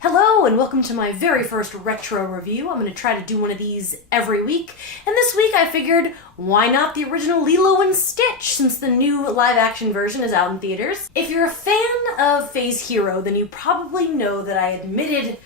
Hello and welcome to my very first retro review. I'm going to try to do one of these every week. And this week I figured, why not the original Lilo and Stitch, since the new live-action version is out in theaters. If you're a fan of Faye's Hero, then you probably know that I admitted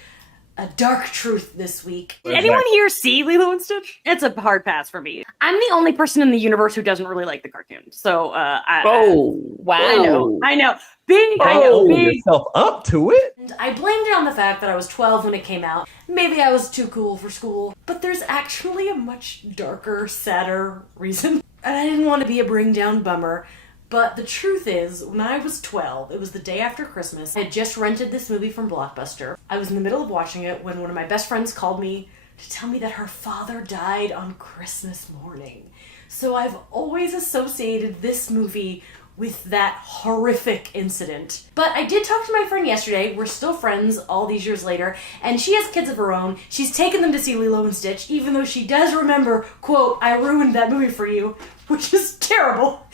a dark truth this week. Did anyone here see Lilo and Stitch? It's a hard pass for me. I'm the only person in the universe who doesn't really like the cartoon. So, wow. I know. Big yourself up to it. And I blamed it on the fact that I was 12 when it came out. Maybe I was too cool for school. But there's actually a much darker, sadder reason. And I didn't want to be a bring down bummer. But the truth is, when I was 12, it was the day after Christmas, I had just rented this movie from Blockbuster. I was in the middle of watching it when one of my best friends called me to tell me that her father died on Christmas morning. So I've always associated this movie with that horrific incident. But I did talk to my friend yesterday, we're still friends all these years later, and she has kids of her own. She's taken them to see Lilo and Stitch, even though she does remember, quote, "I ruined that movie for you," which is terrible.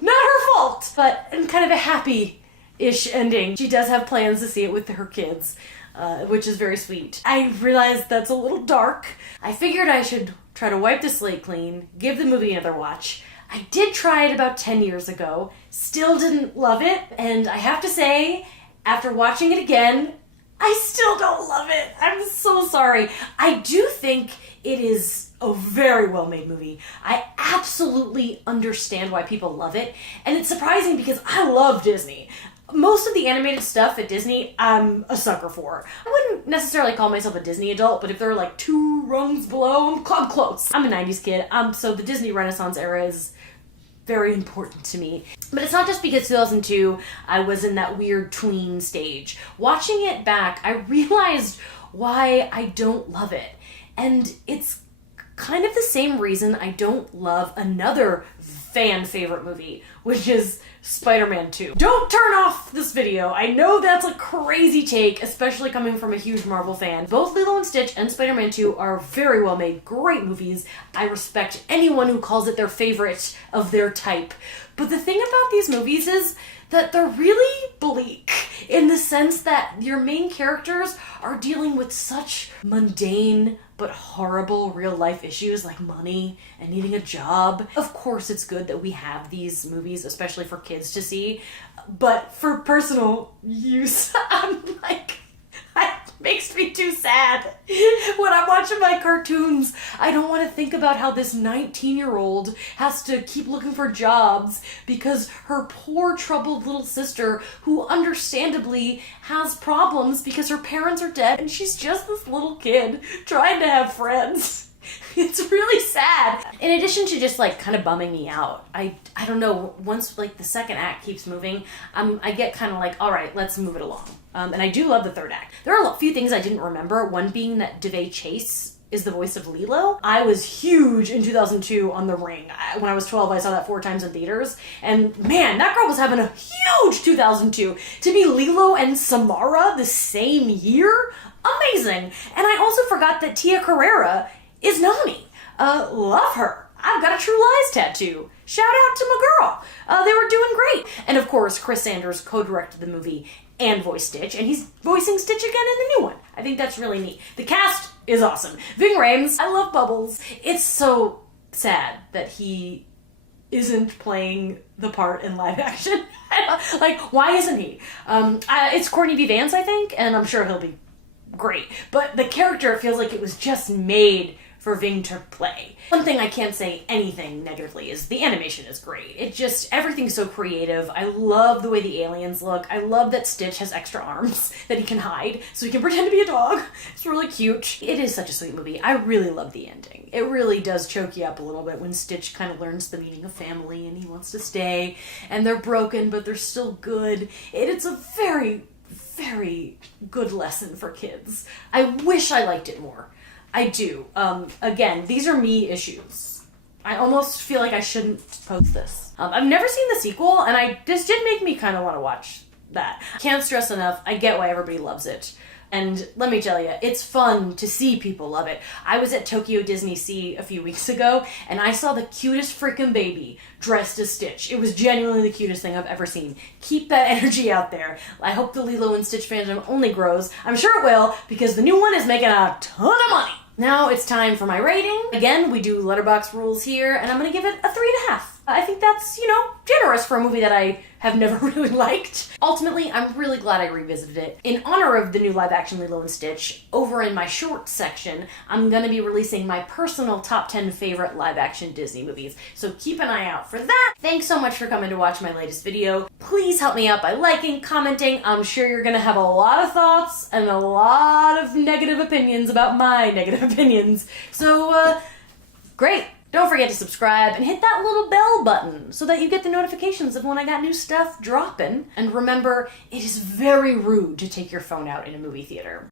Not her fault, but in kind of a happy-ish ending. She does have plans to see it with her kids, which is very sweet. I realized that's a little dark. I figured I should try to wipe the slate clean, give the movie another watch. I did try it about 10 years ago, still didn't love it, and I have to say, after watching it again, I still don't love it. I'm so sorry. I do think it is a very well-made movie. I absolutely understand why people love it, and it's surprising because I love Disney. Most of the animated stuff at Disney, I'm a sucker for. I wouldn't necessarily call myself a Disney adult, but if they're like 2 rungs below, I'm close. I'm a 90s kid, so the Disney Renaissance era is very important to me. But it's not just because 2002, I was in that weird tween stage. Watching it back, I realized why I don't love it. And it's kind of the same reason I don't love another fan favorite movie, which is Spider-Man 2. Don't turn off this video. I know that's a crazy take, especially coming from a huge Marvel fan. Both Lilo and Stitch and Spider-Man 2 are very well made, great movies. I respect anyone who calls it their favorite of their type. But the thing about these movies is that they're really bleak in the sense that your main characters are dealing with such mundane but horrible real-life issues like money and needing a job. Of course it's good that we have these movies, especially for kids to see, but for personal use, I'm like, it makes me too sad. When I'm watching my cartoons, I don't want to think about how this 19-year-old has to keep looking for jobs because her poor troubled little sister, who understandably has problems because her parents are dead and she's just this little kid trying to have friends. It's really sad. In addition to just like kind of bumming me out, I don't know, once like the second act keeps moving, I get kind of like, all right, let's move it along. And I do love the third act. There are a few things I didn't remember, one being that Devay Chase is the voice of Lilo. I was huge in 2002 on The Ring. When I was 12, I saw that 4 times in theaters. And man, that girl was having a huge 2002. To be Lilo and Samara the same year? Amazing. And I also forgot that Tia Carrera is Nani. Love her. I've got a True Lies tattoo. Shout out to my girl. They were doing great. And of course, Chris Sanders co-directed the movie and voiced Stitch, and he's voicing Stitch again in the new one. I think that's really neat. The cast is awesome. Ving Rhames, I love Bubbles. It's so sad that he isn't playing the part in live action. Like, why isn't he? It's Courtney B. Vance, I think, and I'm sure he'll be great. But the character, it feels like it was just made for Ving to play. One thing I can't say anything negatively is the animation is great. It just, everything's so creative. I love the way the aliens look. I love that Stitch has extra arms that he can hide so he can pretend to be a dog. It's really cute. It is such a sweet movie. I really love the ending. It really does choke you up a little bit when Stitch kind of learns the meaning of family and he wants to stay and they're broken but they're still good. It's a very, very good lesson for kids. I wish I liked it more. I do. Again, these are me issues. I almost feel like I shouldn't post this. I've never seen the sequel, and this did make me kind of want to watch that. Can't stress enough, I get why everybody loves it. And let me tell you, it's fun to see people love it. I was at Tokyo Disney Sea a few weeks ago, and I saw the cutest freaking baby dressed as Stitch. It was genuinely the cutest thing I've ever seen. Keep that energy out there. I hope the Lilo and Stitch fandom only grows. I'm sure it will, because the new one is making a ton of money. Now it's time for my rating. Again, we do letterbox rules here, and I'm gonna give it a 3.5. I think that's, generous for a movie that I have never really liked. Ultimately, I'm really glad I revisited it. In honor of the new live-action Lilo and Stitch, over in my shorts section, I'm gonna be releasing my personal top 10 favorite live-action Disney movies, so keep an eye out for that. Thanks so much for coming to watch my latest video. Please help me out by liking, commenting. I'm sure you're gonna have a lot of thoughts and a lot of negative opinions about my negative opinions. So, great. Don't forget to subscribe and hit that little bell button so that you get the notifications of when I got new stuff dropping. And remember, it is very rude to take your phone out in a movie theater.